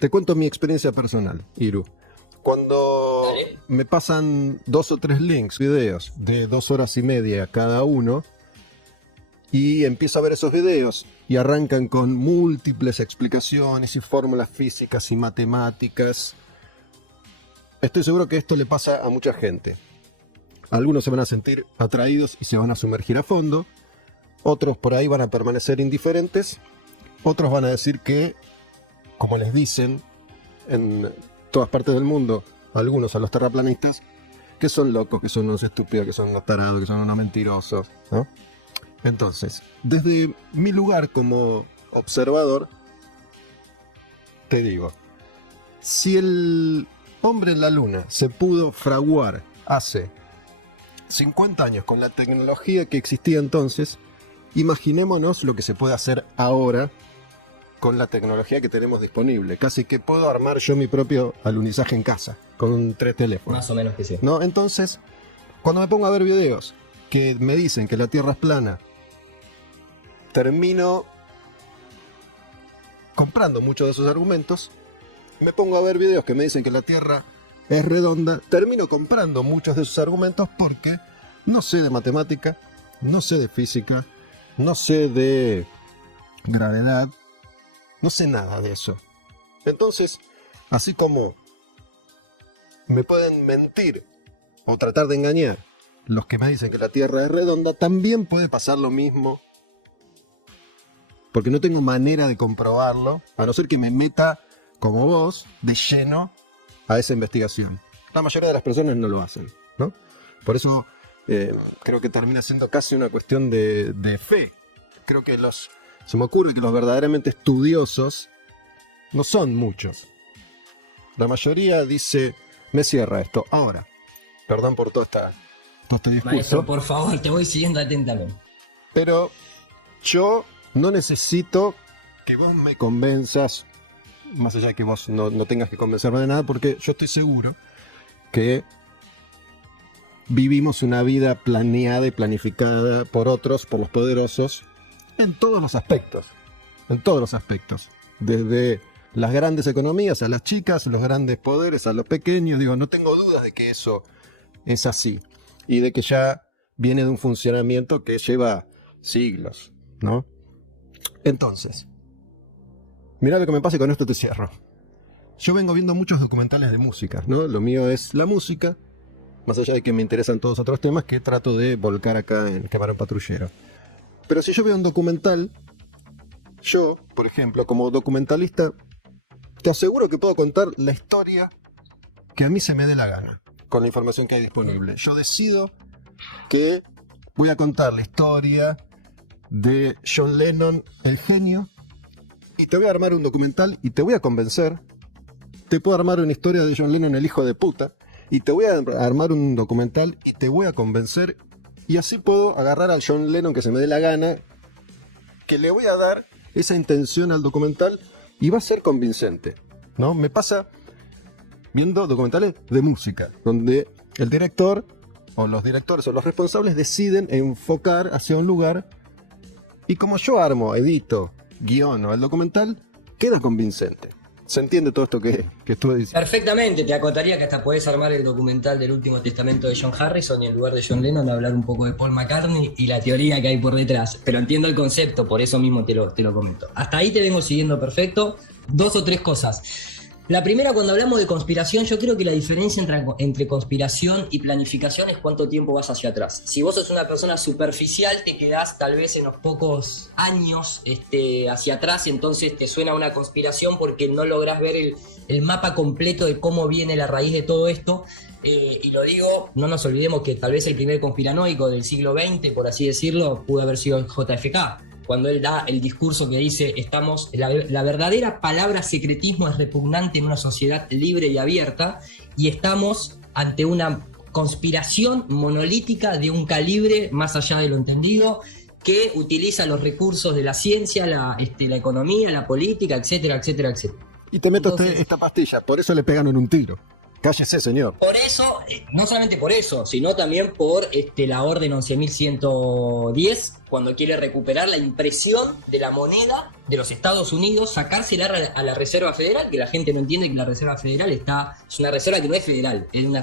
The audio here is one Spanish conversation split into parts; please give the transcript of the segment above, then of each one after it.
te cuento mi experiencia personal, Iru. Cuando Dale. me pasan 2 o 3 links, videos de 2 horas y media cada uno, y empiezo a ver esos videos y arrancan con múltiples explicaciones y fórmulas físicas y matemáticas, estoy seguro que esto le pasa a mucha gente. Algunos se van a sentir atraídos y se van a sumergir a fondo, otros por ahí van a permanecer indiferentes, otros van a decir que, como les dicen en todas partes del mundo, algunos a los terraplanistas, que son locos, que son unos estúpidos, que son unos tarados, que son unos mentirosos, ¿no? Entonces, desde mi lugar como observador, te digo, si el hombre en la luna se pudo fraguar hace 50 años con la tecnología que existía entonces, imaginémonos lo que se puede hacer ahora con la tecnología que tenemos disponible. Casi que puedo armar yo mi propio alunizaje en casa, con 3 teléfonos. Más o menos que sí. ¿No? Entonces, cuando me pongo a ver videos que me dicen que la Tierra es plana, termino comprando muchos de esos argumentos. Me pongo a ver videos que me dicen que la Tierra es redonda, termino comprando muchos de esos argumentos porque no sé de matemática, no sé de física, no sé de gravedad, no sé nada de eso. Entonces, así como me pueden mentir o tratar de engañar los que me dicen que la Tierra es redonda, también puede pasar lo mismo, porque no tengo manera de comprobarlo, a no ser que me meta, como vos, de lleno a esa investigación. La mayoría de las personas no lo hacen, ¿no? Por eso creo que termina siendo casi una cuestión de fe. Creo que se me ocurre que los verdaderamente estudiosos no son muchos. La mayoría dice, me cierra esto. Ahora, perdón por todo este discurso. Maestro, por favor, te voy siguiendo atentamente. Pero yo no necesito que vos me convenzas, más allá de que vos no tengas que convencerme de nada, porque yo estoy seguro que vivimos una vida planeada y planificada por otros, por los poderosos, en todos los aspectos. En todos los aspectos. Desde las grandes economías a las chicas, los grandes poderes a los pequeños. Digo, no tengo dudas de que eso es así. Y de que ya viene de un funcionamiento que lleva siglos, ¿no? Entonces, mirá lo que me pasa y con esto te cierro. Yo vengo viendo muchos documentales de música, ¿no? Lo mío es la música, más allá de que me interesan todos otros temas que trato de volcar acá en Camarón Patrullero. Pero si yo veo un documental, yo, por ejemplo, como documentalista, te aseguro que puedo contar la historia que a mí se me dé la gana, con la información que hay disponible. Yo decido que voy a contar la historia de John Lennon, el genio, y te voy a armar un documental y te voy a convencer. Te puedo armar una historia de John Lennon, el hijo de puta, y te voy a armar un documental y te voy a convencer, y así puedo agarrar al John Lennon que se me dé la gana, que le voy a dar esa intención al documental y va a ser convincente, ¿no? Me pasa viendo documentales de música, donde el director o los directores o los responsables deciden enfocar hacia un lugar, y como yo armo, edito, guiono el documental, queda convincente. ¿Se entiende todo esto que estuve diciendo? Perfectamente, te acotaría que hasta podés armar el documental del Último Testamento de John Harrison y en lugar de John Lennon hablar un poco de Paul McCartney y la teoría que hay por detrás. Pero entiendo el concepto, por eso mismo te lo comento. Hasta ahí te vengo siguiendo perfecto. 2 o 3 cosas. La primera, cuando hablamos de conspiración, yo creo que la diferencia entre conspiración y planificación es cuánto tiempo vas hacia atrás. Si vos sos una persona superficial, te quedás tal vez en los pocos años hacia atrás y entonces te suena una conspiración porque no lográs ver el mapa completo de cómo viene la raíz de todo esto. Y lo digo, no nos olvidemos que tal vez el primer conspiranoico del siglo XX, por así decirlo, pudo haber sido JFK. Cuando él da el discurso que dice, la verdadera palabra secretismo es repugnante en una sociedad libre y abierta, y estamos ante una conspiración monolítica de un calibre más allá de lo entendido, que utiliza los recursos de la ciencia, la economía, la política, etcétera, etcétera, etcétera. Y te meto Entonces, esta pastilla, por eso le pegaron un tiro. Cállese, señor. Por eso, no solamente por eso, sino también por la orden 11.110, cuando quiere recuperar la impresión de la moneda de los Estados Unidos, sacársela a la Reserva Federal, que la gente no entiende que la Reserva Federal es una reserva que no es federal, es una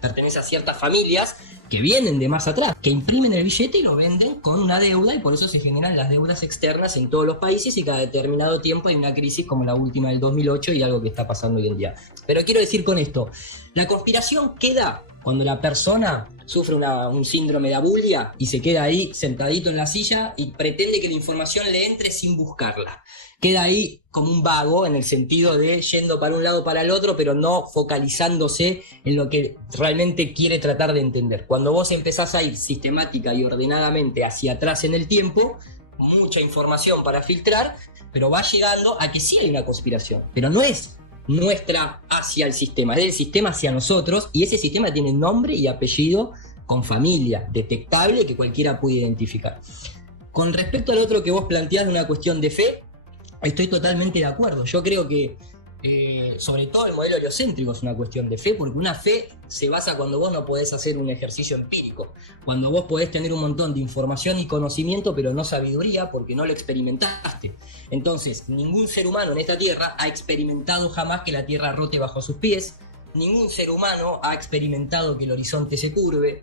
pertenece a ciertas familias que vienen de más atrás, que imprimen el billete y lo venden con una deuda, y por eso se generan las deudas externas en todos los países, y cada determinado tiempo hay una crisis como la última del 2008 y algo que está pasando hoy en día. Pero quiero decir con esto, la conspiración queda cuando la persona sufre un síndrome de abulia y se queda ahí sentadito en la silla y pretende que la información le entre sin buscarla. Queda ahí como un vago, en el sentido de yendo para un lado o para el otro, pero no focalizándose en lo que realmente quiere tratar de entender. Cuando vos empezás a ir sistemática y ordenadamente hacia atrás en el tiempo, mucha información para filtrar, pero va llegando a que sí hay una conspiración, pero no es nuestra hacia el sistema, es del sistema hacia nosotros, y ese sistema tiene nombre y apellido con familia, detectable, que cualquiera puede identificar. Con respecto al otro que vos planteás de una cuestión de fe, estoy totalmente de acuerdo. Yo creo que sobre todo el modelo heliocéntrico es una cuestión de fe, porque una fe se basa cuando vos no podés hacer un ejercicio empírico, cuando vos podés tener un montón de información y conocimiento, pero no sabiduría, porque no lo experimentaste. Entonces, ningún ser humano en esta tierra ha experimentado jamás que la tierra rote bajo sus pies, ningún ser humano ha experimentado que el horizonte se curve.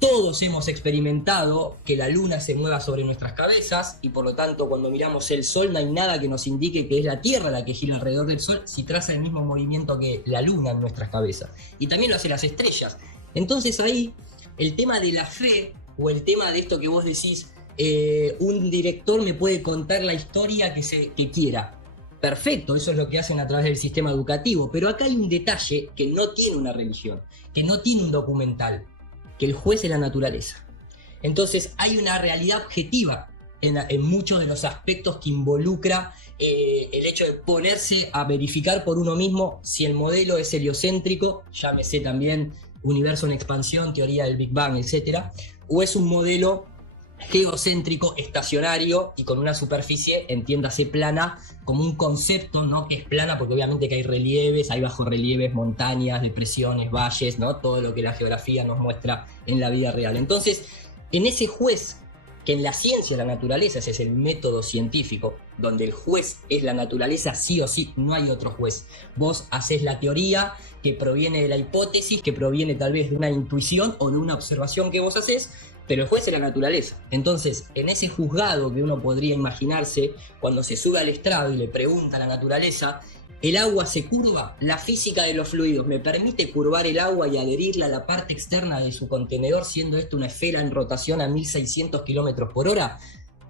Todos hemos experimentado que la luna se mueva sobre nuestras cabezas, y por lo tanto cuando miramos el sol no hay nada que nos indique que es la Tierra la que gira alrededor del sol si traza el mismo movimiento que la luna en nuestras cabezas. Y también lo hacen las estrellas. Entonces ahí el tema de la fe, o el tema de esto que vos decís, un director me puede contar la historia que quiera. Perfecto, eso es lo que hacen a través del sistema educativo. Pero acá hay un detalle que no tiene una religión, que no tiene un documental, que el juez es la naturaleza. Entonces hay una realidad objetiva en muchos de los aspectos que involucra el hecho de ponerse a verificar por uno mismo si el modelo es heliocéntrico, llámese también universo en expansión, teoría del Big Bang, etc., o es un modelo geocéntrico, estacionario y con una superficie, entiéndase, plana, como un concepto, ¿no? Que es plana porque obviamente que hay relieves, hay bajorrelieves, montañas, depresiones, valles, ¿no? Todo lo que la geografía nos muestra en la vida real. Entonces, en ese juez, que en la ciencia de la naturaleza, ese es el método científico, donde el juez es la naturaleza sí o sí, no hay otro juez. Vos hacés la teoría que proviene de la hipótesis, que proviene tal vez de una intuición o de una observación que vos hacés, pero el juez es la naturaleza. Entonces, en ese juzgado que uno podría imaginarse, cuando se sube al estrado y le pregunta a la naturaleza, ¿el agua se curva? La física de los fluidos me permite curvar el agua y adherirla a la parte externa de su contenedor, siendo esto una esfera en rotación a 1600 kilómetros por hora.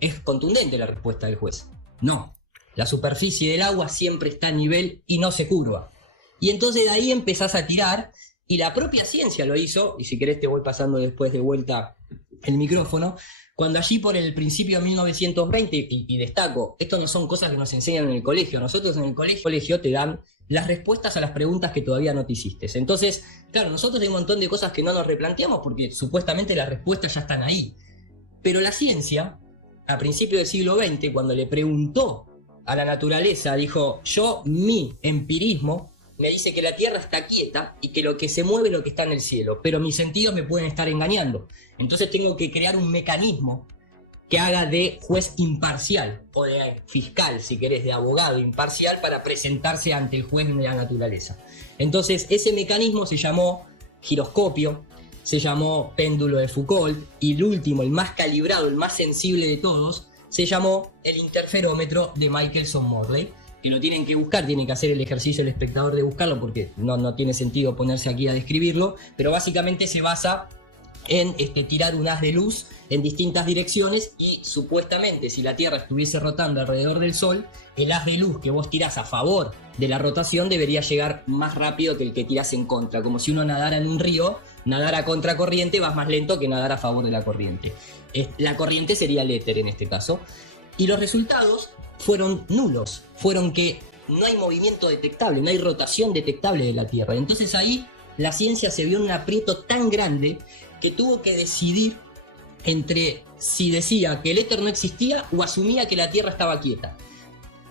Es contundente la respuesta del juez. No. La superficie del agua siempre está a nivel y no se curva. Y entonces de ahí empezás a tirar, y la propia ciencia lo hizo, y si querés te voy pasando después de vuelta el micrófono, cuando allí por el principio de 1920, y destaco, esto no son cosas que nos enseñan en el colegio, nosotros en el colegio te dan las respuestas a las preguntas que todavía no te hiciste. Entonces, claro, nosotros hay un montón de cosas que no nos replanteamos porque supuestamente las respuestas ya están ahí. Pero la ciencia, a principios del siglo XX, cuando le preguntó a la naturaleza, dijo, mi empirismo me dice que la Tierra está quieta y que lo que se mueve es lo que está en el cielo, pero mis sentidos me pueden estar engañando. Entonces tengo que crear un mecanismo que haga de juez imparcial, o de fiscal, si querés, de abogado imparcial, para presentarse ante el juez de la naturaleza. Entonces ese mecanismo se llamó giroscopio, se llamó péndulo de Foucault, y el último, el más calibrado, el más sensible de todos, se llamó el interferómetro de Michelson-Morley, que lo tienen que buscar, tiene que hacer el ejercicio el espectador de buscarlo, porque no tiene sentido ponerse aquí a describirlo, pero básicamente se basa en tirar un haz de luz en distintas direcciones, y supuestamente si la Tierra estuviese rotando alrededor del Sol, el haz de luz que vos tirás a favor de la rotación debería llegar más rápido que el que tirás en contra, como si uno nadara en un río, nadar a contracorriente vas más lento que nadar a favor de la corriente. La corriente sería el éter en este caso, y los resultados fueron nulos, fueron que no hay movimiento detectable, no hay rotación detectable de la Tierra. Entonces ahí la ciencia se vio en un aprieto tan grande que tuvo que decidir entre si decía que el éter no existía o asumía que la Tierra estaba quieta.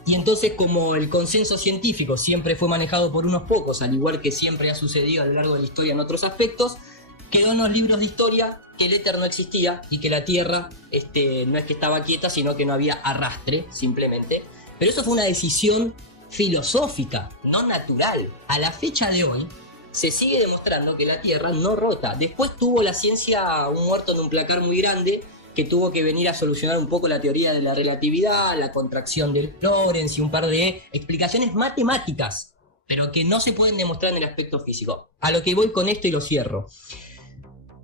Y entonces, como el consenso científico siempre fue manejado por unos pocos, al igual que siempre ha sucedido a lo largo de la historia en otros aspectos, quedó en los libros de historia que el éter no existía y que la Tierra no es que estaba quieta, sino que no había arrastre, simplemente. Pero eso fue una decisión filosófica, no natural. A la fecha de hoy, se sigue demostrando que la Tierra no rota. Después tuvo la ciencia un muerto en un placar muy grande, que tuvo que venir a solucionar un poco la teoría de la relatividad, la contracción del Lorentz y un par de explicaciones matemáticas, pero que no se pueden demostrar en el aspecto físico. A lo que voy con esto y lo cierro.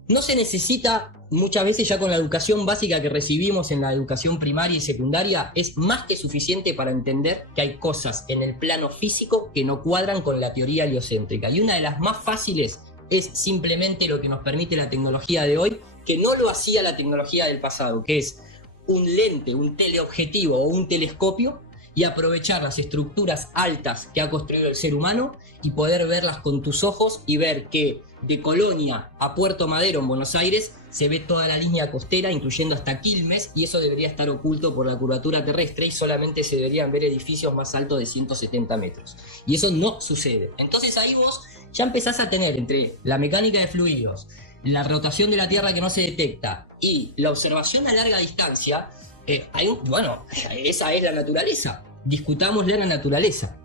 No se necesita, muchas veces ya con la educación básica que recibimos en la educación primaria y secundaria, es más que suficiente para entender que hay cosas en el plano físico que no cuadran con la teoría heliocéntrica. Y una de las más fáciles es simplemente lo que nos permite la tecnología de hoy, que no lo hacía la tecnología del pasado, que es un lente, un teleobjetivo o un telescopio y aprovechar las estructuras altas que ha construido el ser humano y poder verlas con tus ojos y ver que de Colonia a Puerto Madero en Buenos Aires se ve toda la línea costera, incluyendo hasta Quilmes, y eso debería estar oculto por la curvatura terrestre y solamente se deberían ver edificios más altos de 170 metros. Y eso no sucede. Entonces ahí vos ya empezás a tener entre la mecánica de fluidos, la rotación de la Tierra que no se detecta y la observación a larga distancia, esa es la naturaleza. Discutámosle a la naturaleza.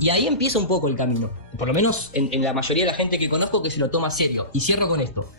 Y ahí empieza un poco el camino. Por lo menos en la mayoría de la gente que conozco que se lo toma serio. Y cierro con esto.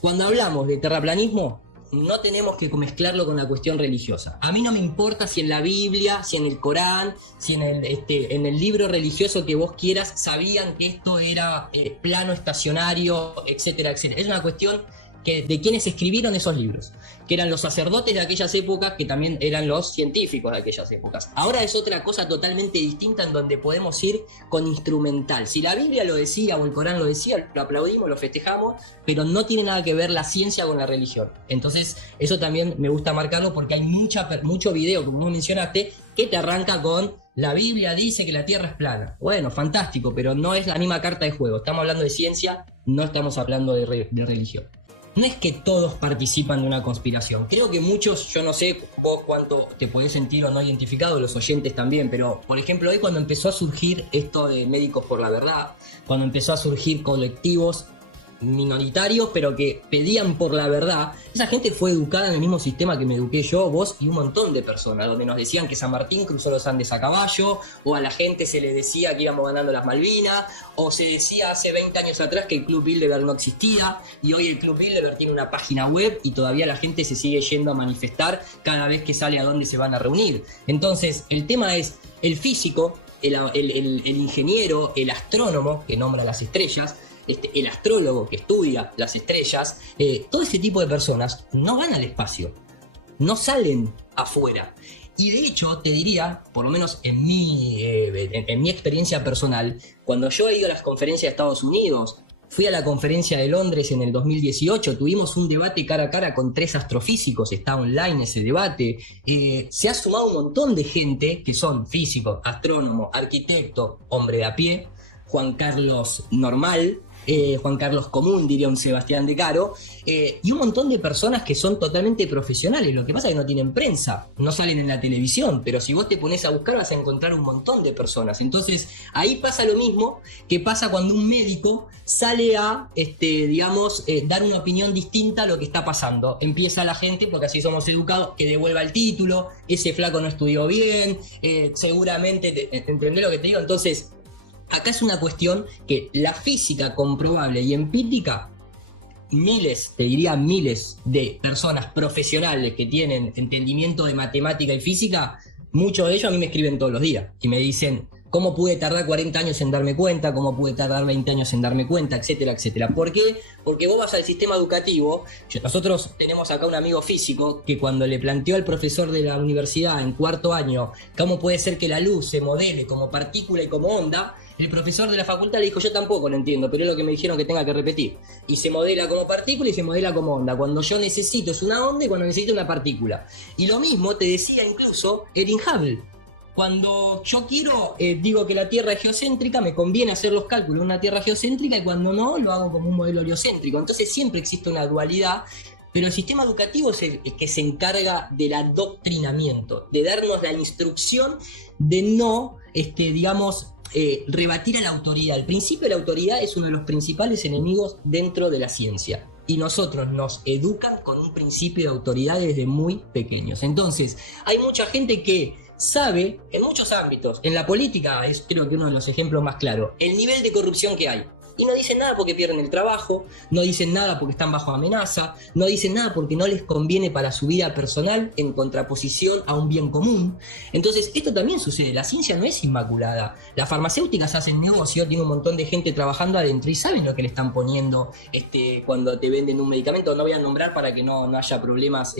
Cuando hablamos de terraplanismo, no tenemos que mezclarlo con la cuestión religiosa. A mí no me importa si en la Biblia, si en el Corán, si en el libro religioso que vos quieras, sabían que esto era plano estacionario, etcétera, etcétera. Es una cuestión de quienes escribieron esos libros, que eran los sacerdotes de aquellas épocas, que también eran los científicos de aquellas épocas. Ahora es otra cosa totalmente distinta en donde podemos ir con instrumental. Si la Biblia lo decía o el Corán lo decía, lo aplaudimos, lo festejamos, pero no tiene nada que ver la ciencia con la religión. Entonces eso también me gusta marcarlo porque hay mucho video, como vos mencionaste, que te arranca con la Biblia dice que la Tierra es plana. Bueno, fantástico, pero no es la misma carta de juego. Estamos hablando de ciencia, no estamos hablando de religión. No es que todos participan de una conspiración. Creo que muchos, yo no sé vos cuánto te podés sentir o no identificado, los oyentes también, pero por ejemplo hoy cuando empezó a surgir esto de Médicos por la Verdad, cuando empezó a surgir colectivos minoritarios pero que pedían por la verdad, esa gente fue educada en el mismo sistema que me eduqué yo, vos y un montón de personas, donde nos decían que San Martín cruzó los Andes a caballo, o a la gente se le decía que íbamos ganando las Malvinas, o se decía hace 20 años atrás que el Club Bilderberg no existía, y hoy el Club Bilderberg tiene una página web y todavía la gente se sigue yendo a manifestar cada vez que sale a dónde se van a reunir. Entonces el tema es el físico, el ingeniero, el astrónomo que nombra las estrellas, el astrólogo que estudia las estrellas, todo ese tipo de personas no van al espacio, no salen afuera. Y de hecho, te diría, por lo menos en mi experiencia personal, cuando yo he ido a las conferencias de Estados Unidos, fui a la conferencia de Londres en el 2018, tuvimos un debate cara a cara con 3 astrofísicos, está online ese debate, se ha sumado un montón de gente que son físicos, astrónomos, arquitecto, hombre de a pie, Juan Carlos normal, Juan Carlos común, diría un Sebastián de Caro, y un montón de personas que son totalmente profesionales. Lo que pasa es que no tienen prensa, no salen en la televisión, pero si vos te pones a buscar vas a encontrar un montón de personas. Entonces ahí pasa lo mismo que pasa cuando un médico sale a, dar una opinión distinta a lo que está pasando. Empieza la gente, porque así somos educados, que devuelva el título, ese flaco no estudió bien, seguramente, ¿entendés lo que te digo? Entonces acá es una cuestión que la física comprobable y empírica, miles de personas profesionales que tienen entendimiento de matemática y física, muchos de ellos a mí me escriben todos los días y me dicen cómo pude tardar 40 años en darme cuenta, cómo pude tardar 20 años en darme cuenta, etcétera, etcétera. ¿Por qué? Porque vos vas al sistema educativo. Nosotros tenemos acá un amigo físico que cuando le planteó al profesor de la universidad en 4º año cómo puede ser que la luz se modele como partícula y como onda, el profesor de la facultad le dijo, yo tampoco lo entiendo, pero es lo que me dijeron que tenga que repetir. Y se modela como partícula y se modela como onda. Cuando yo necesito es una onda y cuando necesito una partícula. Y lo mismo te decía incluso Edwin Hubble. Cuando yo quiero, digo que la Tierra es geocéntrica, me conviene hacer los cálculos de una Tierra geocéntrica y cuando no, lo hago como un modelo heliocéntrico. Entonces siempre existe una dualidad pero el sistema educativo es el que se encarga del adoctrinamiento, de darnos la instrucción de no, digamos, rebatir a la autoridad. El principio de la autoridad es uno de los principales enemigos dentro de la ciencia. Y nosotros nos educan con un principio de autoridad desde muy pequeños. Entonces, hay mucha gente que sabe, en muchos ámbitos, en la política es creo que uno de los ejemplos más claros, el nivel de corrupción que hay. Y no dicen nada porque pierden el trabajo, no dicen nada porque están bajo amenaza, no dicen nada porque no les conviene para su vida personal en contraposición a un bien común. Entonces, esto también sucede. La ciencia no es inmaculada. Las farmacéuticas hacen negocio, tiene un montón de gente trabajando adentro y saben lo que le están poniendo cuando te venden un medicamento. No voy a nombrar para que no haya problemas,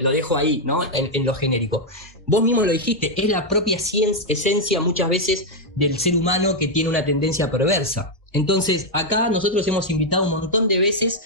lo dejo ahí, ¿no? En lo genérico. Vos mismo lo dijiste, es la propia esencia muchas veces del ser humano que tiene una tendencia perversa. Entonces, acá nosotros hemos invitado un montón de veces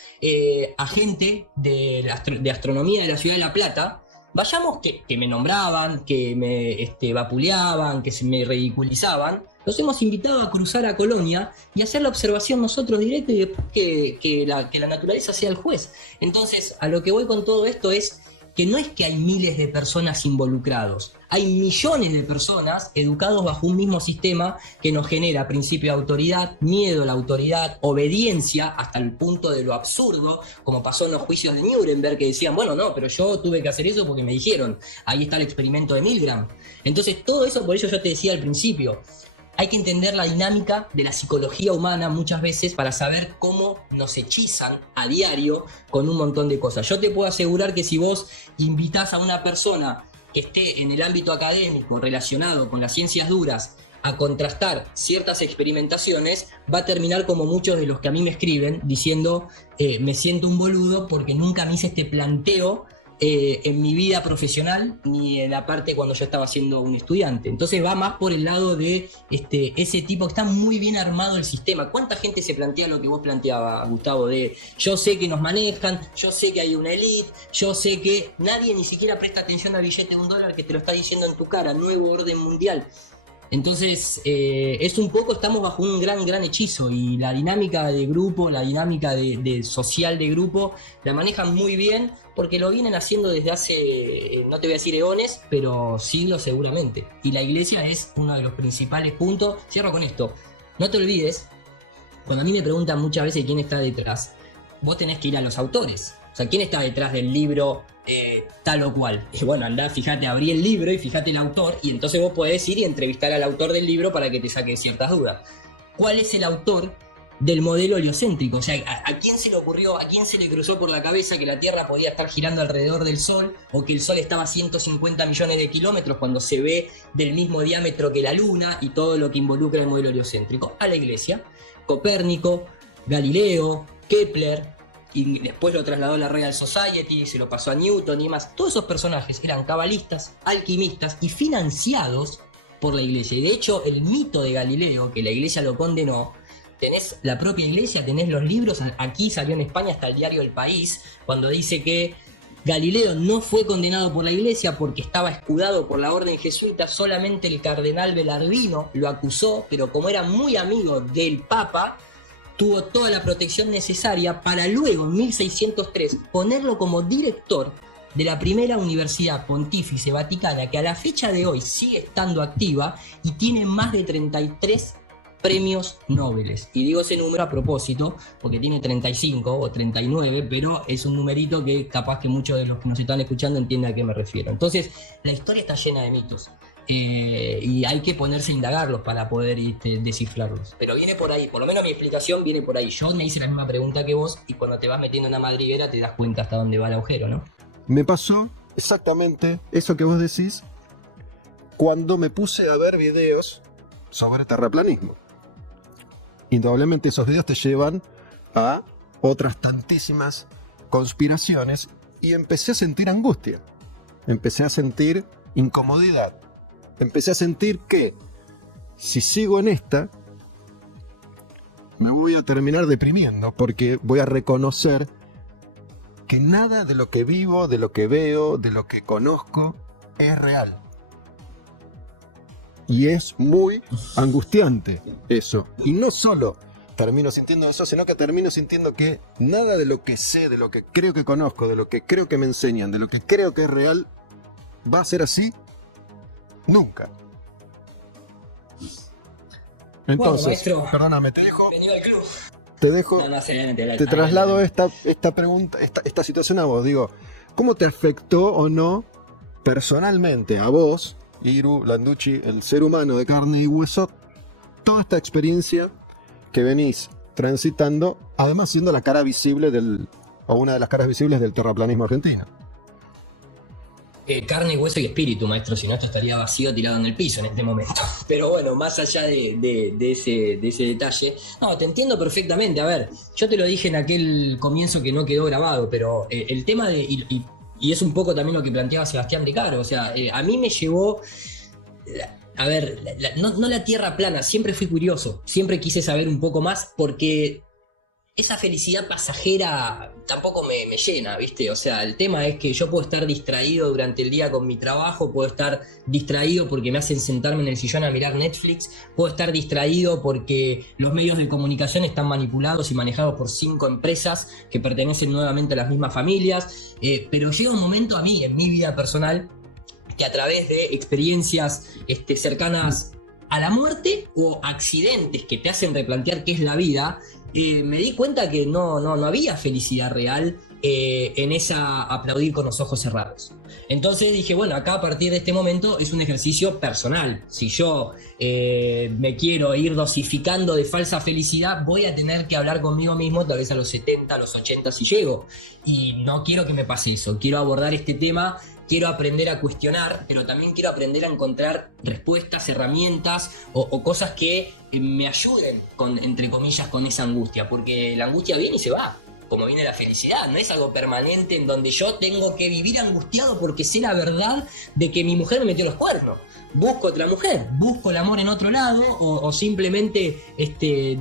a gente de astronomía de la ciudad de La Plata. Vayamos, que me nombraban, que me vapuleaban, que se me ridiculizaban. Los hemos invitado a cruzar a Colonia y hacer la observación nosotros directo y después que la naturaleza sea el juez. Entonces, a lo que voy con todo esto es que no es que hay miles de personas involucrados, hay millones de personas educados bajo un mismo sistema que nos genera principio de autoridad, miedo a la autoridad, obediencia hasta el punto de lo absurdo, como pasó en los juicios de Nuremberg, que decían, bueno, no, pero yo tuve que hacer eso porque me dijeron, ahí está el experimento de Milgram. Entonces todo eso, por eso yo te decía al principio, hay que entender la dinámica de la psicología humana muchas veces para saber cómo nos hechizan a diario con un montón de cosas. Yo te puedo asegurar que si vos invitás a una persona que esté en el ámbito académico relacionado con las ciencias duras a contrastar ciertas experimentaciones, va a terminar como muchos de los que a mí me escriben diciendo me siento un boludo porque nunca me hice este planteo en mi vida profesional ni en la parte cuando yo estaba siendo un estudiante. Entonces va más por el lado de ese tipo que está muy bien armado el sistema. ¿Cuánta gente se plantea lo que vos planteabas, Gustavo? De yo sé que nos manejan, yo sé que hay una elite, yo sé que nadie ni siquiera presta atención al billete de $1 que te lo está diciendo en tu cara, nuevo orden mundial. Entonces, es un poco, estamos bajo un gran hechizo y la dinámica de grupo, la dinámica de social de grupo, la manejan muy bien porque lo vienen haciendo desde hace, no te voy a decir eones, pero siglos seguramente. Y la iglesia es uno de los principales puntos. Cierro con esto. No te olvides, cuando a mí me preguntan muchas veces quién está detrás, vos tenés que ir a los autores. O sea, ¿quién está detrás del libro tal o cual? Y bueno, andá, fíjate, abrí el libro y fíjate el autor, y entonces vos podés ir y entrevistar al autor del libro para que te saque ciertas dudas. ¿Cuál es el autor del modelo heliocéntrico? O sea, ¿a quién se le ocurrió, a quién se le cruzó por la cabeza que la Tierra podía estar girando alrededor del Sol o que el Sol estaba a 150 millones de kilómetros cuando se ve del mismo diámetro que la Luna y todo lo que involucra el modelo heliocéntrico? A la Iglesia. Copérnico, Galileo, Kepler, y después lo trasladó a la Royal Society, se lo pasó a Newton y demás. Todos esos personajes eran cabalistas, alquimistas y financiados por la iglesia. Y de hecho, el mito de Galileo, que la iglesia lo condenó, tenés la propia iglesia, tenés los libros, aquí salió en España hasta el diario El País, cuando dice que Galileo no fue condenado por la iglesia porque estaba escudado por la orden jesuita, solamente el cardenal Belardino lo acusó, pero como era muy amigo del Papa, tuvo toda la protección necesaria para luego, en 1603, ponerlo como director de la primera universidad pontífice vaticana, que a la fecha de hoy sigue estando activa y tiene más de 33 premios Nobel. Y digo ese número a propósito, porque tiene 35 o 39, pero es un numerito que capaz que muchos de los que nos están escuchando entienden a qué me refiero. Entonces, la historia está llena de mitos. Y hay que ponerse a indagarlos para poder descifrarlos. Pero viene por ahí, por lo menos mi explicación viene por ahí. Yo me hice la misma pregunta que vos y cuando te vas metiendo en una madriguera te das cuenta hasta dónde va el agujero, ¿no? Me pasó exactamente eso que vos decís cuando me puse a ver videos sobre terraplanismo. Indudablemente esos videos te llevan a otras tantísimas conspiraciones y empecé a sentir angustia, empecé a sentir incomodidad. Empecé a sentir que si sigo en esta, me voy a terminar deprimiendo porque voy a reconocer que nada de lo que vivo, de lo que veo, de lo que conozco es real. Y es muy angustiante eso. Y no solo termino sintiendo eso, sino que termino sintiendo que nada de lo que sé, de lo que creo que conozco, de lo que creo que me enseñan, de lo que creo que es real, va a ser así nunca. Entonces, bueno, maestro, perdóname, te dejo. venido al club. Te dejo. No, Te traslado esta pregunta, esta situación a vos. Digo, ¿cómo te afectó o no personalmente a vos, Iru Landucci, el ser humano de carne y hueso, toda esta experiencia que venís transitando, además siendo la cara visible o una de las caras visibles del terraplanismo argentino? Carne, hueso y espíritu, maestro, si no esto estaría vacío tirado en el piso en este momento. Pero bueno, más allá de ese detalle, no, te entiendo perfectamente. A ver, yo te lo dije en aquel comienzo que no quedó grabado, pero el tema de, y es un poco también lo que planteaba Sebastián de Caro, o sea, a mí me llevó, a ver, no la tierra plana, siempre fui curioso, siempre quise saber un poco más porque esa felicidad pasajera tampoco me llena, ¿viste? O sea, el tema es que yo puedo estar distraído durante el día con mi trabajo, puedo estar distraído porque me hacen sentarme en el sillón a mirar Netflix, puedo estar distraído porque los medios de comunicación están manipulados y manejados por 5 empresas que pertenecen nuevamente a las mismas familias, pero llega un momento a mí, en mi vida personal, que a través de experiencias cercanas a la muerte o accidentes que te hacen replantear qué es la vida, me di cuenta que no había felicidad real en esa aplaudir con los ojos cerrados. Entonces dije, bueno, acá a partir de este momento es un ejercicio personal. Si yo me quiero ir dosificando de falsa felicidad, voy a tener que hablar conmigo mismo tal vez a los 70, a los 80 si llego. Y no quiero que me pase eso. Quiero abordar este tema, quiero aprender a cuestionar, pero también quiero aprender a encontrar respuestas, herramientas o cosas que me ayuden, entre comillas, con esa angustia. Porque la angustia viene y se va, como viene la felicidad. No es algo permanente en donde yo tengo que vivir angustiado porque sé la verdad de que mi mujer me metió los cuernos. Busco otra mujer, busco el amor en otro lado o simplemente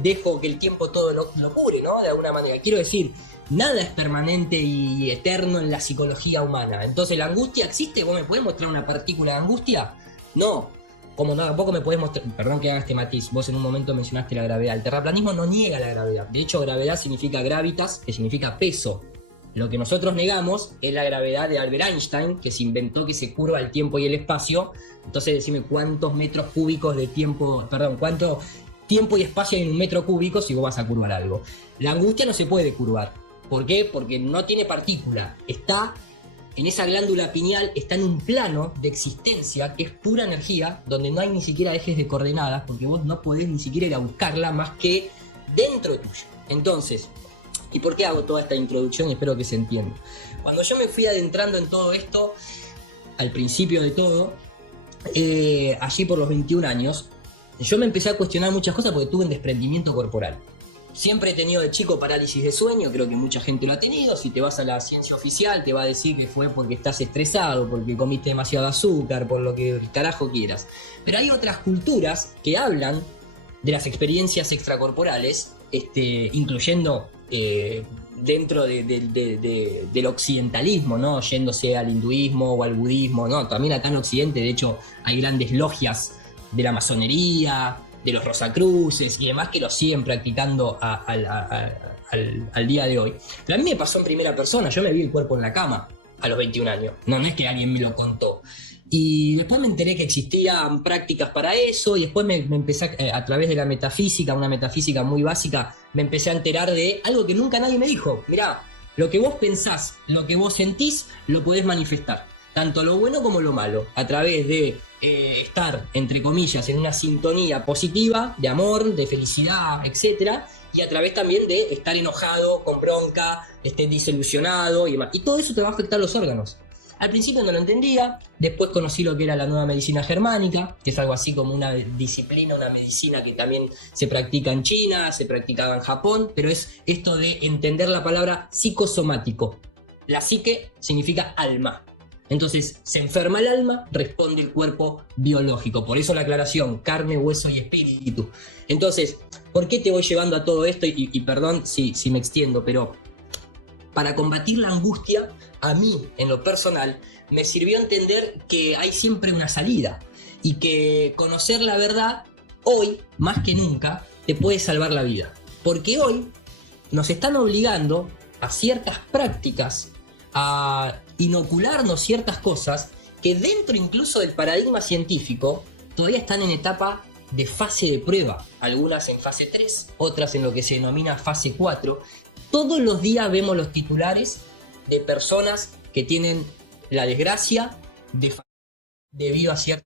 dejo que el tiempo todo lo cure, ¿no? De alguna manera. Quiero decir, nada es permanente y eterno en la psicología humana. Entonces, ¿la angustia existe? ¿Vos me podés mostrar una partícula de angustia? No. Como no, tampoco me podés mostrar... Perdón que haga este matiz. Vos en un momento mencionaste la gravedad. El terraplanismo no niega la gravedad. De hecho, gravedad significa gravitas, que significa peso. Lo que nosotros negamos es la gravedad de Albert Einstein, que se inventó que se curva el tiempo y el espacio. Entonces, decime cuántos metros cúbicos de tiempo... Perdón, cuánto tiempo y espacio hay en un metro cúbico si vos vas a curvar algo. La angustia no se puede curvar. ¿Por qué? Porque no tiene partícula, está en esa glándula pineal, está en un plano de existencia que es pura energía, donde no hay ni siquiera ejes de coordenadas, porque vos no podés ni siquiera ir a buscarla más que dentro tuyo. Entonces, ¿y por qué hago toda esta introducción? Espero que se entienda. Cuando yo me fui adentrando en todo esto, al principio de todo, allí por los 21 años, yo me empecé a cuestionar muchas cosas porque tuve un desprendimiento corporal. Siempre he tenido de chico parálisis de sueño, creo que mucha gente lo ha tenido. Si te vas a la ciencia oficial te va a decir que fue porque estás estresado, porque comiste demasiado azúcar, por lo que el carajo quieras. Pero hay otras culturas que hablan de las experiencias extracorporales, incluyendo dentro del occidentalismo, ¿no? Yéndose al hinduismo o al budismo, ¿no? También acá en Occidente, de hecho, hay grandes logias de la masonería, de los Rosacruces y demás que lo siguen practicando al día de hoy. Pero a mí me pasó en primera persona, yo me vi el cuerpo en la cama a los 21 años, no es que alguien me lo contó. Y después me enteré que existían prácticas para eso y después me empecé a través de la metafísica, una metafísica muy básica, me empecé a enterar de algo que nunca nadie me dijo. Mirá, lo que vos pensás, lo que vos sentís, lo podés manifestar. Tanto lo bueno como lo malo, a través de estar, entre comillas, en una sintonía positiva, de amor, de felicidad, etc. Y a través también de estar enojado, con bronca, desilusionado y demás. Y todo eso te va a afectar los órganos. Al principio no lo entendía, después conocí lo que era la nueva medicina germánica, que es algo así como una disciplina, una medicina que también se practica en China, se practicaba en Japón, pero es esto de entender la palabra psicosomático. La psique significa alma. Entonces, se enferma el alma, responde el cuerpo biológico. Por eso la aclaración, carne, hueso y espíritu. Entonces, ¿por qué te voy llevando a todo esto? Y perdón si me extiendo, pero para combatir la angustia, a mí, en lo personal, me sirvió entender que hay siempre una salida. Y que conocer la verdad, hoy, más que nunca, te puede salvar la vida. Porque hoy nos están obligando a ciertas prácticas, a inocularnos ciertas cosas que dentro incluso del paradigma científico todavía están en etapa de fase de prueba. Algunas en fase 3, otras en lo que se denomina fase 4. Todos los días vemos los titulares de personas que tienen la desgracia de debido a ciertas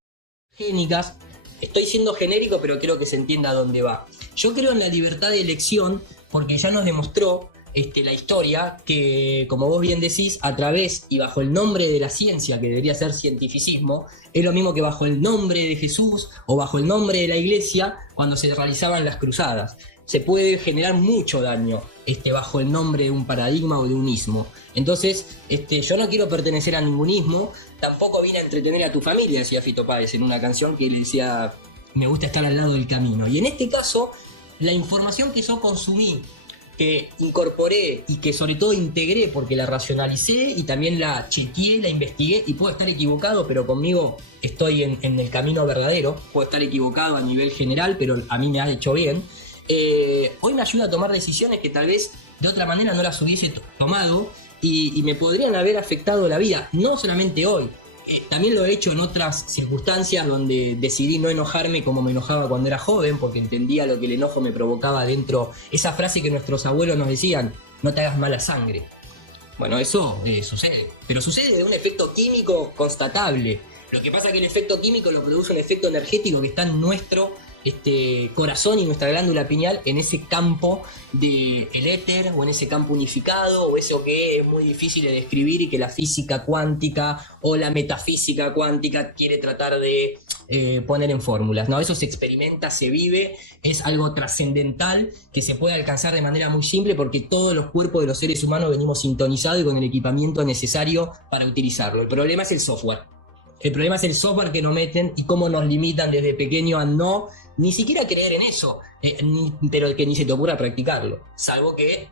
génicas. Estoy siendo genérico, pero creo que se entienda a dónde va. Yo creo en la libertad de elección porque ya nos demostró la historia que, como vos bien decís, a través y bajo el nombre de la ciencia, que debería ser cientificismo, es lo mismo que bajo el nombre de Jesús o bajo el nombre de la iglesia cuando se realizaban las cruzadas. Se puede generar mucho daño bajo el nombre de un paradigma o de un ismo. Entonces, yo no quiero pertenecer a ningún ismo, tampoco vine a entretener a tu familia, decía Fito Páez en una canción que le decía, me gusta estar al lado del camino. Y en este caso, la información que yo consumí, que incorporé y que sobre todo integré porque la racionalicé y también la chequeé, la investigué, y puedo estar equivocado, pero conmigo estoy en el camino verdadero. Puedo estar equivocado a nivel general, pero a mí me ha hecho bien. Hoy me ayuda a tomar decisiones que tal vez de otra manera no las hubiese tomado y me podrían haber afectado la vida, no solamente hoy. También lo he hecho en otras circunstancias donde decidí no enojarme como me enojaba cuando era joven, porque entendía lo que el enojo me provocaba dentro. Esa frase que nuestros abuelos nos decían, no te hagas mala sangre. Bueno, eso sucede, pero sucede de un efecto químico constatable. Lo que pasa es que el efecto químico lo produce un efecto energético que está en nuestro corazón y nuestra glándula pineal, en ese campo del éter o en ese campo unificado, o eso que es muy difícil de describir y que la física cuántica o la metafísica cuántica quiere tratar de poner en fórmulas, ¿no? Eso se experimenta, se vive, es algo trascendental que se puede alcanzar de manera muy simple porque todos los cuerpos de los seres humanos venimos sintonizados y con el equipamiento necesario para utilizarlo. El problema es el software. El problema es el software que nos meten y cómo nos limitan desde pequeño a no ni siquiera creer en eso, pero que ni se te ocurra practicarlo, salvo que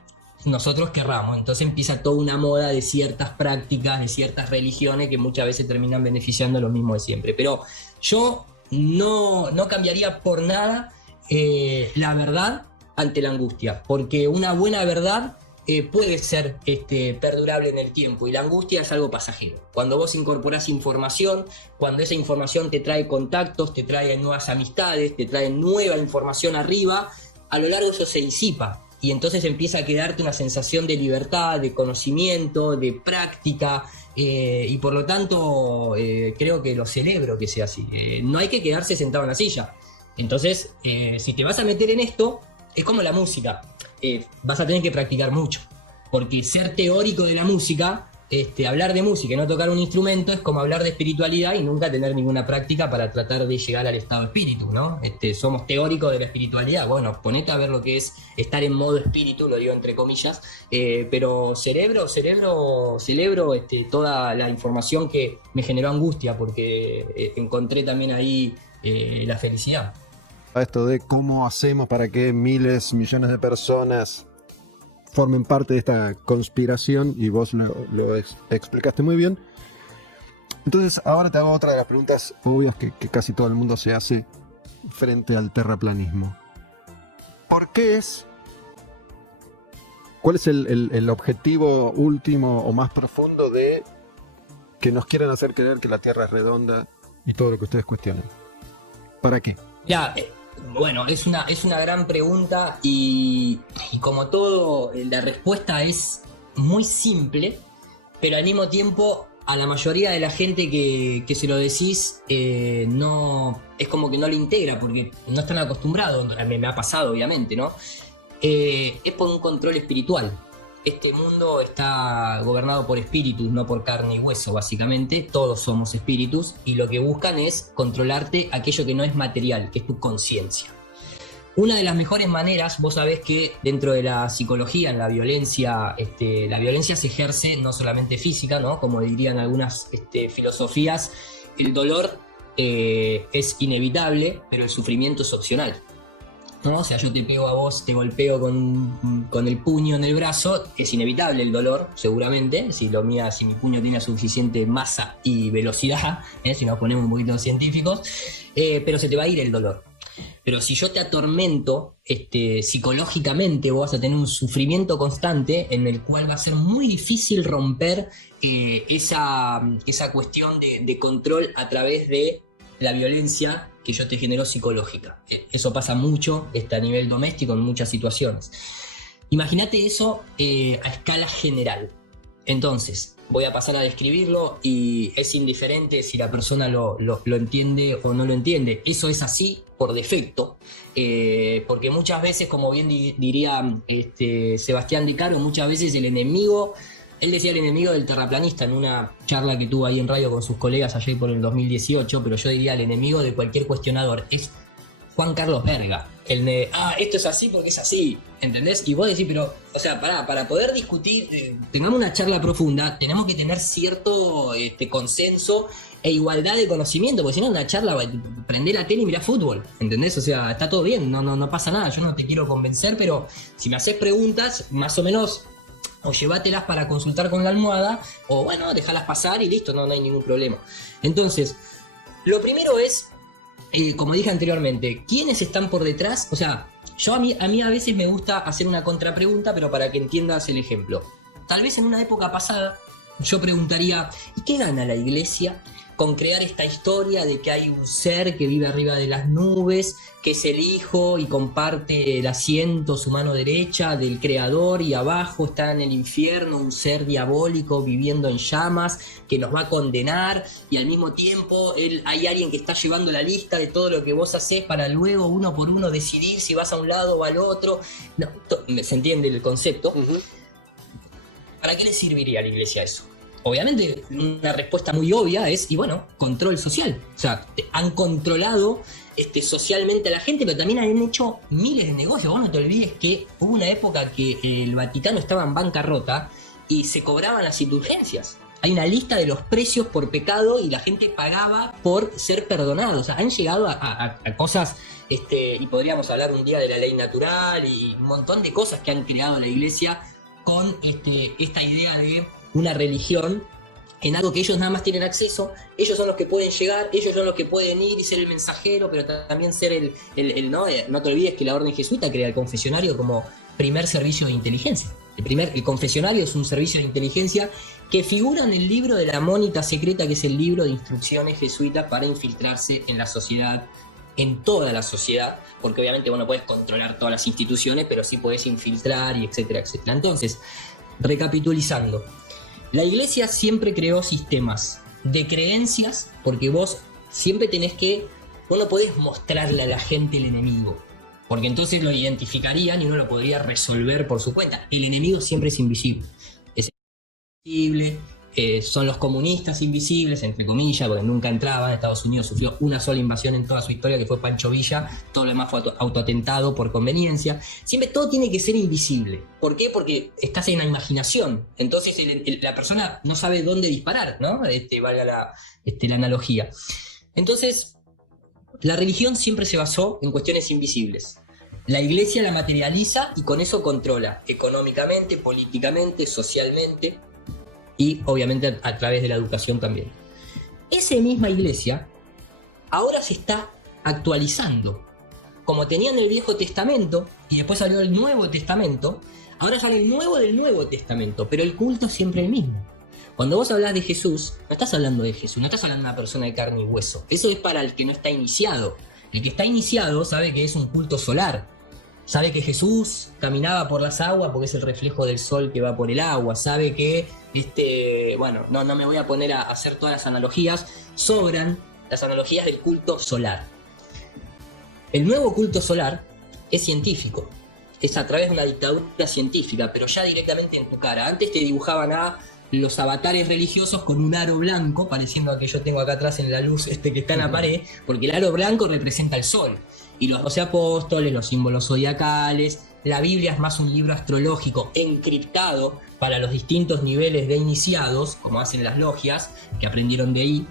nosotros querramos. Entonces empieza toda una moda de ciertas prácticas, de ciertas religiones que muchas veces terminan beneficiando a lo mismo de siempre. Pero yo no cambiaría por nada la verdad ante la angustia, porque una buena verdad puede ser perdurable en el tiempo, y la angustia es algo pasajero. Cuando vos incorporás información, cuando esa información te trae contactos, te trae nuevas amistades, te trae nueva información arriba, a lo largo eso se disipa y entonces empieza a quedarte una sensación de libertad, de conocimiento, de práctica, y por lo tanto creo que lo celebro que sea así. No hay que quedarse sentado en la silla. Entonces, si te vas a meter en esto, es como la música. Vas a tener que practicar mucho, porque ser teórico de la música, hablar de música y no tocar un instrumento es como hablar de espiritualidad y nunca tener ninguna práctica para tratar de llegar al estado de espíritu, ¿no? Somos teóricos de la espiritualidad, bueno, ponete a ver lo que es estar en modo espíritu, lo digo entre comillas, pero celebro toda la información que me generó angustia, porque encontré también ahí la felicidad. A esto de cómo hacemos para que miles, millones de personas formen parte de esta conspiración, y vos lo explicaste muy bien. Entonces ahora te hago otra de las preguntas obvias que casi todo el mundo se hace frente al terraplanismo. ¿Cuál es el objetivo último o más profundo de que nos quieran hacer creer que la Tierra es redonda y todo lo que ustedes cuestionan? ¿Para qué? Ya, bueno, es una gran pregunta y como todo, la respuesta es muy simple, pero al mismo tiempo a la mayoría de la gente que se lo decís no, es como que no lo integra porque no están acostumbrados, me ha pasado obviamente, ¿no? Es por un control espiritual. Este mundo está gobernado por espíritus, no por carne y hueso, básicamente. Todos somos espíritus y lo que buscan es controlarte aquello que no es material, que es tu conciencia. Una de las mejores maneras, vos sabés que dentro de la psicología, en la violencia se ejerce no solamente física, ¿no? Como dirían algunas filosofías, el dolor es inevitable, pero el sufrimiento es opcional. ¿No? O sea, yo te pego a vos, te golpeo con el puño en el brazo, es inevitable el dolor, seguramente, si mi puño tiene suficiente masa y velocidad, si nos ponemos un poquito científicos, pero se te va a ir el dolor. Pero si yo te atormento psicológicamente, vos vas a tener un sufrimiento constante en el cual va a ser muy difícil romper esa cuestión de control a través de la violencia que yo te genero psicológica. Eso pasa mucho a nivel doméstico en muchas situaciones. Imagínate eso a escala general. Entonces, voy a pasar a describirlo y es indiferente si la persona lo entiende o no lo entiende. Eso es así por defecto, porque muchas veces, como bien diría Sebastián de Caro, muchas veces el enemigo, él decía el enemigo del terraplanista en una charla que tuvo ahí en radio con sus colegas ayer por el 2018, pero yo diría el enemigo de cualquier cuestionador es Juan Carlos Berga. El de, esto es así porque es así, ¿entendés? Y vos decís, pero, o sea, para poder discutir, tengamos una charla profunda, tenemos que tener cierto consenso e igualdad de conocimiento, porque si no, una charla, prendé la tele y mirá fútbol, ¿entendés? O sea, está todo bien, no pasa nada, yo no te quiero convencer, pero si me haces preguntas, más o menos, o llévatelas para consultar con la almohada, o bueno, déjalas pasar y listo, no hay ningún problema. Entonces, lo primero es, como dije anteriormente, ¿quiénes están por detrás? O sea, a mí a veces me gusta hacer una contrapregunta, pero para que entiendas el ejemplo. Tal vez en una época pasada yo preguntaría, ¿y qué gana la iglesia con crear esta historia de que hay un ser que vive arriba de las nubes, que es el Hijo y comparte el asiento, su mano derecha del Creador, y abajo está en el infierno un ser diabólico viviendo en llamas que nos va a condenar, y al mismo tiempo hay alguien que está llevando la lista de todo lo que vos hacés para luego uno por uno decidir si vas a un lado o al otro? No, ¿se entiende el concepto? Uh-huh. ¿Para qué le serviría a la iglesia eso? Obviamente, una respuesta muy obvia es, y bueno, control social. O sea, han controlado socialmente a la gente, pero también han hecho miles de negocios. Vos no te olvides que hubo una época que el Vaticano estaba en bancarrota y se cobraban las indulgencias. Hay una lista de los precios por pecado y la gente pagaba por ser perdonado. O sea, han llegado a cosas, y podríamos hablar un día de la ley natural y un montón de cosas que han creado la iglesia con esta idea de una religión en algo que ellos nada más tienen acceso. Ellos son los que pueden llegar, ellos son los que pueden ir y ser el mensajero, pero también ser no te olvides que la orden jesuita crea el confesionario como primer servicio de inteligencia. El confesionario es un servicio de inteligencia que figura en el libro de la Mónica Secreta, que es el libro de instrucciones jesuitas para infiltrarse en la sociedad, en toda la sociedad, porque obviamente vos no podés controlar todas las instituciones, pero sí podés infiltrar y etcétera, etcétera. Entonces, recapitulizando, la iglesia siempre creó sistemas de creencias, porque vos siempre vos no podés mostrarle a la gente el enemigo, porque entonces lo identificarían y uno lo podría resolver por su cuenta. El enemigo siempre es invisible. Es invisible, son los comunistas invisibles, entre comillas, porque nunca entraban. Estados Unidos sufrió una sola invasión en toda su historia, que fue Pancho Villa. Todo lo demás fue autoatentado por conveniencia. Siempre todo tiene que ser invisible. ¿Por qué? Porque estás en la imaginación. Entonces la persona no sabe dónde disparar, ¿no? Valga la analogía. Entonces, la religión siempre se basó en cuestiones invisibles. La iglesia la materializa y con eso controla económicamente, políticamente, socialmente, y obviamente a través de la educación también. Esa misma iglesia ahora se está actualizando. Como tenían el Viejo Testamento y después salió el Nuevo Testamento, ahora sale el Nuevo del Nuevo Testamento, pero el culto es siempre el mismo. Cuando vos hablas de Jesús, no estás hablando de Jesús, no estás hablando de una persona de carne y hueso. Eso es para el que no está iniciado. El que está iniciado sabe que es un culto solar. Sabe que Jesús caminaba por las aguas porque es el reflejo del sol que va por el agua. Sabe que, no me voy a poner a hacer todas las analogías. Sobran las analogías del culto solar. El nuevo culto solar es científico. Es a través de una dictadura científica, pero ya directamente en tu cara. Antes te dibujaban a los avatares religiosos con un aro blanco, pareciendo a que yo tengo acá atrás en la luz que está en la pared, porque el aro blanco representa el sol. Y los 12 apóstoles, los símbolos zodiacales, la Biblia es más un libro astrológico encriptado para los distintos niveles de iniciados, como hacen las logias, que aprendieron de ahí,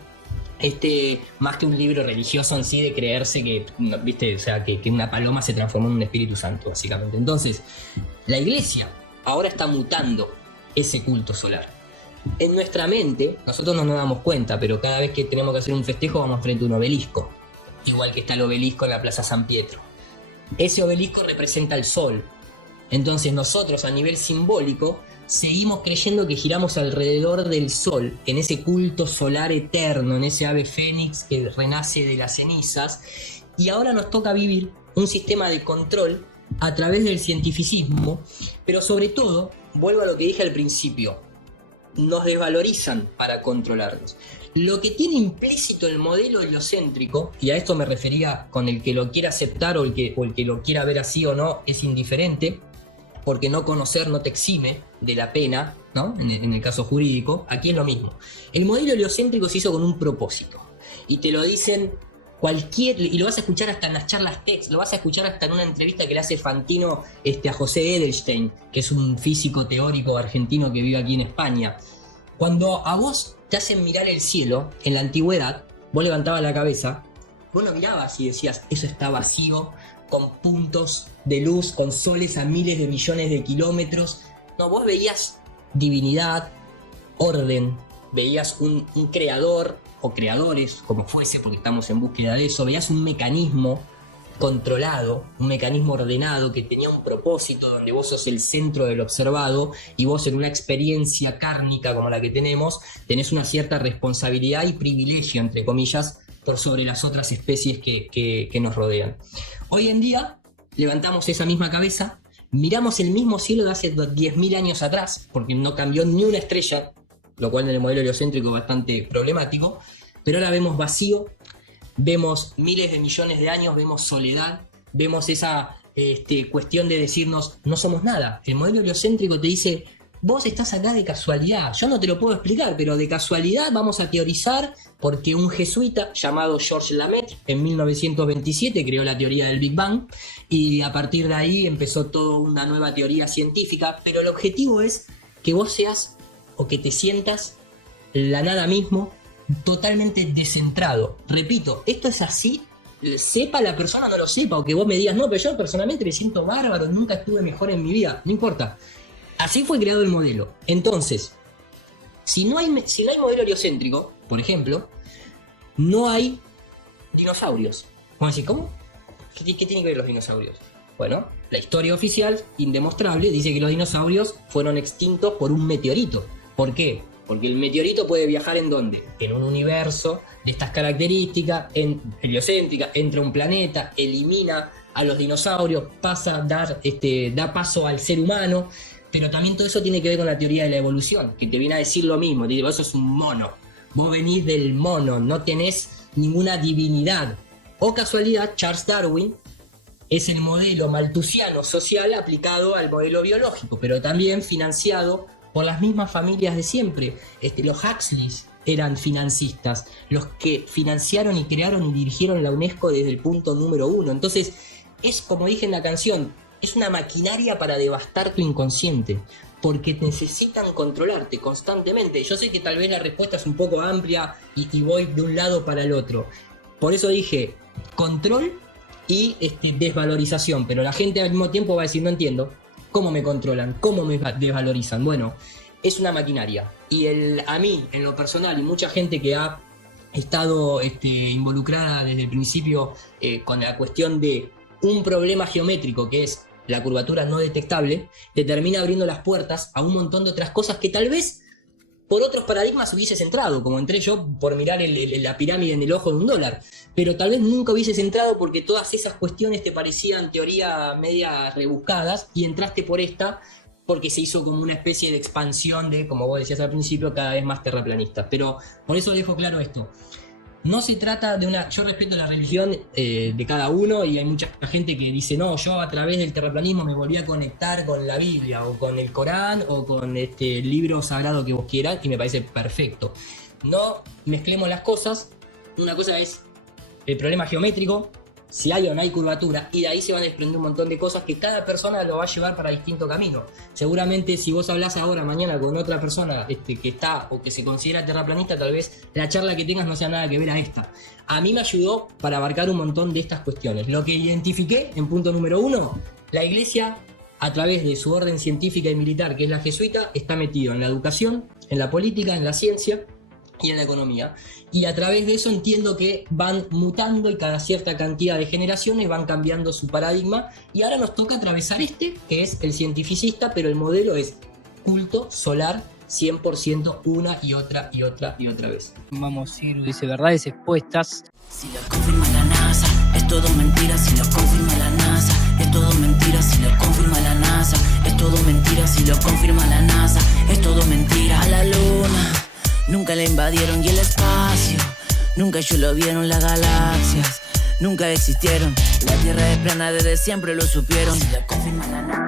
más que un libro religioso en sí de creerse que, ¿viste? O sea, que una paloma se transformó en un Espíritu Santo, básicamente. Entonces, la iglesia ahora está mutando ese culto solar. En nuestra mente, nosotros no nos damos cuenta, pero cada vez que tenemos que hacer un festejo vamos frente a un obelisco. igual que está el obelisco en la Plaza San Pietro. Ese obelisco representa el sol. Entonces nosotros a nivel simbólico seguimos creyendo que giramos alrededor del sol, en ese culto solar eterno, en ese ave fénix que renace de las cenizas, y ahora nos toca vivir un sistema de control a través del cientificismo, pero sobre todo, vuelvo a lo que dije al principio, nos desvalorizan para controlarnos. Lo que tiene implícito el modelo heliocéntrico, y a esto me refería con el que lo quiera aceptar o el que lo quiera ver así o no, es indiferente, porque no conocer no te exime de la pena, ¿no? En el caso jurídico, aquí es lo mismo. El modelo heliocéntrico se hizo con un propósito, y te lo dicen y lo vas a escuchar hasta en las charlas TED, lo vas a escuchar hasta en una entrevista que le hace Fantino a José Edelstein, que es un físico teórico argentino que vive aquí en España. Cuando a vos te hacen mirar el cielo, en la antigüedad, vos levantabas la cabeza, vos lo mirabas y decías, eso está vacío, con puntos de luz, con soles a miles de millones de kilómetros. No, vos veías divinidad, orden, veías un creador o creadores, como fuese, porque estamos en búsqueda de eso, veías un mecanismo controlado, un mecanismo ordenado que tenía un propósito, donde vos sos el centro del observado y vos en una experiencia kármica como la que tenemos, tenés una cierta responsabilidad y privilegio, entre comillas, por sobre las otras especies que nos rodean. Hoy en día levantamos esa misma cabeza, miramos el mismo cielo de hace 10.000 años atrás, porque no cambió ni una estrella, lo cual en el modelo heliocéntrico es bastante problemático, pero ahora vemos vacío, vemos miles de millones de años, vemos soledad, vemos esa cuestión de decirnos no somos nada. El modelo heliocéntrico te dice, vos estás acá de casualidad, yo no te lo puedo explicar, pero de casualidad vamos a teorizar porque un jesuita llamado Georges Lemaitre en 1927 creó la teoría del Big Bang y a partir de ahí empezó toda una nueva teoría científica, pero el objetivo es que vos seas o que te sientas la nada mismo, totalmente descentrado. Repito, esto es así, sepa la persona o no lo sepa, o que vos me digas, no, pero yo personalmente me siento bárbaro, nunca estuve mejor en mi vida, no importa. Así fue creado el modelo. Entonces, si no hay modelo heliocéntrico, por ejemplo, no hay dinosaurios. Vamos a decir, ¿cómo? ¿Qué tienen que ver los dinosaurios? Bueno, la historia oficial, indemostrable, dice que los dinosaurios fueron extintos por un meteorito. ¿Por qué? Porque el meteorito puede viajar ¿en dónde? En un universo de estas características, heliocéntrica, entra a un planeta, elimina a los dinosaurios, da paso al ser humano, pero también todo eso tiene que ver con la teoría de la evolución, que te viene a decir lo mismo, te dice, vos sos un mono, vos venís del mono, no tenés ninguna divinidad. O casualidad, Charles Darwin es el modelo malthusiano social aplicado al modelo biológico, pero también financiado por las mismas familias de siempre. Los Huxleys eran financistas, los que financiaron y crearon y dirigieron la UNESCO desde el punto número 1. Entonces, es como dije en la canción, es una maquinaria para devastar tu inconsciente, porque necesitan controlarte constantemente. Yo sé que tal vez la respuesta es un poco amplia y voy de un lado para el otro. Por eso dije control y desvalorización, pero la gente al mismo tiempo va a decir, no entiendo, ¿cómo me controlan? ¿Cómo me desvalorizan? Bueno, es una maquinaria. Y a mí, en lo personal, y mucha gente que ha estado involucrada desde el principio con la cuestión de un problema geométrico que es la curvatura no detectable, te termina abriendo las puertas a un montón de otras cosas que tal vez por otros paradigmas hubieses entrado, como entré yo por mirar la pirámide en el ojo de un dólar, pero tal vez nunca hubieses entrado porque todas esas cuestiones te parecían teoría media rebuscadas y entraste por esta porque se hizo como una especie de expansión de, como vos decías al principio, cada vez más terraplanistas. Pero por eso dejo claro esto. No se trata de yo respeto la religión de cada uno y hay mucha gente que dice, no, yo a través del terraplanismo me volví a conectar con la Biblia o con el Corán o con el libro sagrado que vos quieras y me parece perfecto. No mezclemos las cosas. Una cosa es el problema geométrico, si hay o no hay curvatura, y de ahí se van a desprender un montón de cosas que cada persona lo va a llevar para distinto camino. Seguramente si vos hablás ahora, mañana con otra persona que está o que se considera terraplanista, tal vez la charla que tengas no sea nada que ver a esta. A mí me ayudó para abarcar un montón de estas cuestiones. Lo que identifiqué en punto número 1, la Iglesia, a través de su orden científica y militar, que es la jesuita, está metido en la educación, en la política, en la ciencia, y en la economía. Y a través de eso entiendo que van mutando y cada cierta cantidad de generaciones van cambiando su paradigma. Y ahora nos toca atravesar que es el cientificista, pero el modelo es culto, solar, 100% una y otra y otra y otra vez. Vamos a ir, dice verdades expuestas. Si lo confirma la NASA, es todo mentira. Si lo confirma la NASA, es todo mentira. Si lo confirma la NASA, es todo mentira. Si lo confirma la NASA, es todo mentira. A la luna nunca la invadieron y el espacio nunca ellos lo vieron. Las galaxias nunca existieron. La Tierra es plana, desde siempre lo supieron. Si lo confirma la NASA.